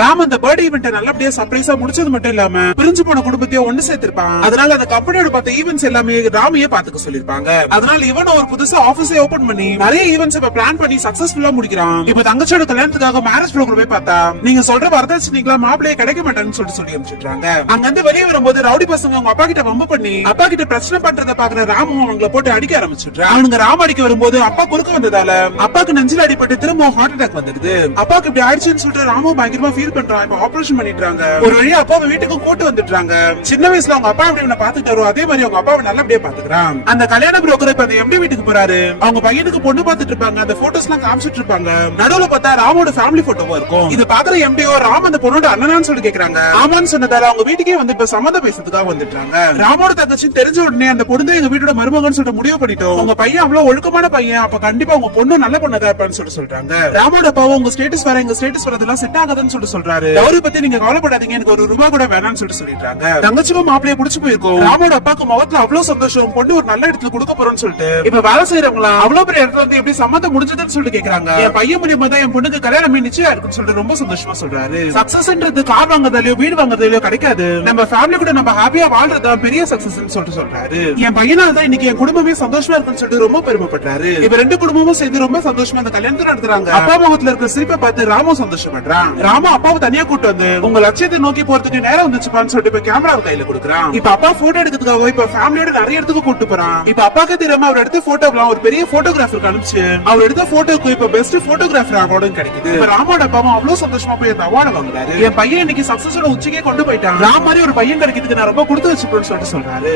ராம் அந்த birthday event நல்லபடியா சர்ப்ரைஸா முடிச்சது மட்டும் இல்லாம பிரிஞ்சு போன குடும்பத்தையும் ஒண்ணு சேர்த்திருப்பான். அதனால அந்த கம்பெனியோட பார்த்த ஈவென்ட்ஸ் எல்லாமே ராமையே பாத்துக்க சொல்லிருப்பாங்க. அதனால இவன் ஒரு புதுசா ஆபீஸே ஓபன் பண்ணி நிறைய ஈவென்ட்ஸ் இப்ப பிளான் பண்ணி சக்சஸ்ஃபுல்லா முடிக்கிறான். இப்ப தங்கச்சியோட கல்யாணத்துக்காக மேரேஜ் ப்ரோக்ராமே பார்த்தா நீங்க சொல்ற வரதட்சணைக்குலாம் மாப்பிளையே கிடைக்க மாட்டான்னு சொல்லி அனுப்பிச்சுட்டாங்க. அங்க இருந்து வெளியே வரும்போது ரவுடி பசங்க அவங்க அப்பா கிட்ட வம்பு பண்ணி அப்பா கிட்ட பிரச்சனை பண்றத பாக்குற ராமும் அவங்களை போட்டு அடிக்க ஆரம்பிச்சுட்டான். அவனுங்க ராம் அடிக்க வரும்போது அப்பா குறுக்க வந்ததால அப்பாக்கு நெஞ்சில அடிபட்டு திரும்ப ஹார்ட் அட்டாக் வந்துடுது. அப்பாக்கு இப்படி ஆயிடுச்சுன்னு சொல்லிட்டு ராமும் பயங்கரமா ஃபீல் பண்றான். இப்ப ஆபரேஷன் பண்ணிட்டாங்க. ஒரு வழியா அப்பாவை வீட்டுக்கு கூட்டு வந்துட்டாங்க. சின்ன வயசுல அவங்க அப்பா எப்படி இவனை பாத்துக்கிட்டாரோ அதே மாதிரி அவங்க அப்பாவை நல்லபடியா பாத்துக்கிறான். அந்த கல்யாண புரோக்கர் இப்ப அந்த எம்டி வீட்டுக்கு போறாரு. அவங்க பையனுக்கு பொண்ணு பாத்துட்டு இருப்பாங்க. அந்த போட்டோஸ் எல்லாம் காமிச்சிட்டு இருப்பாங்க. நடுவுல பார்த்தா ராமோட ஃபேமிலி போட்டோவா இருக்கும். இது பாக்குற எம்டிஓ ராம் அந்த பொண்ணோட அண்ணனான்னு சொல்லி கேக்குறாங்க. ஆமான்னு சொன்னதால அவங்க வீட்டுக்கே வந்து இப்ப சம்மந்தம் பேசுறதுக்காக வந்துட்டாங்க. ராமோட தங்கச்சி தெரிஞ்ச உடனே அந்த பொண்ணு எங்க வீட்டோட மருமகன்னு சொல்லிட்டு முடிவு பண்ணிட்டோம். உங்க பையன் அவ்வளவு ஒழுக்கமான பையன், அப்ப கண்டிப்பா உங்க பொண்ணு நல்ல பொண்ணதா இருப்பான்னு சொல்றாங்க. ராமோட அப்பாவும் உங்க ஸ்டேட்டஸ் வேற எங்க ஸ்டேட்டஸ் வரதெல்லாம் செட் ஆகாதுன்னு சொல்றாரு. அவரை பத்தி நீங்க கவலைப்படாதீங்க, எனக்கு ஒரு ரூபா கூட வேணாம்னு சொல்லிட்டாங்க. தங்கச்சிக்கும் மாப்பிளைய புடிச்சு போயிருக்கும். ராமோட அப்பாக்கு முகத்துல அவ்வளவு சந்தோஷம், பொண்ணு ஒரு நல்ல இடத்துல கொடுக்க போறோம்னு சொல்லிட்டு இப்ப வேலை செய்யறவங்களா அவ்வளவு பெரிய இடத்துல வந்து எப்படி சம்மந்தம் முடிஞ்சதுன்னு சொல்லிட்டு கேக்குறாங்க. என் பையன் மூலியமா தான் என் பொண்ணுக்கு கல்யாணம் நிச்சயம் இருக்குன்னு சொல்லிட்டு ரொம்ப சந்தோஷமா சொல்றாரு. சக்சஸ்ன்றது கார் வாங்குறதுலயோ வீடு வாங்குறதுலயோ கிடைக்காது, நம்ம ஃபேமிலி கூட நம்ம ஹாப்பியா வாழ்றதா பெரிய சக்சஸ் சொல்றாரு. என் பையனால தான் இன்னைக்கு என் குடும்பமே சந்தோஷமா இருக்குன்னு சொல்லிட்டு ரொம்ப பெருமைப்படுறாரு. இப்ப ரெண்டு குடும்பமும் சேர்ந்து ரொம்ப சந்தோஷமா அந்த கல்யாணத்தை நடத்துறாங்க. அப்பா முகத்துல இருக்கிற சிரிப்பை பார்த்து ராமும் சந்தோஷப்படுறான். ராமு அப்பாவை தனியா கூட்டு வந்து உங்க லட்சியத்தை நோக்கி போறதுக்கு நேரம் வந்துச்சுப்பான்னு சொல்லிட்டு இப்ப கேமரா கையில கொடுக்குறான். இப்ப அப்பா போட்டோ எடுக்கிறதுக்காக இப்ப ஃபேமிலியோட நிறைய இடத்துக்கு கூட்டு போறான். இப்ப அப்பாக்கு தெரியாம அவர் எடுத்த போட்டோலாம் ஒரு பெரிய போட்டோகிராஃபருக்கு அனுப்பிச்சு அவர் எடுத்த போட்டோக்கு இப்ப பெஸ்ட் போட்டோகிராஃபர் அவார்டு கிடைக்குது. இப்ப ராமோட அப்பாவும் அவ்வளவு சந்தோஷமா போய் அந்த அவார்டு வாங்குறாரு. என் பையன் இன்னைக்கு சக்சஸோட உச்சிக்கே கொண்டு போயிட்டான். ராம் மாதிரி ஒரு பையன் கிடைக்கிறதுக்கு நான் ரொம்ப கொடுத்து வச்சுப்பேன்னு சொல்லிட்டு சொல்றாரு.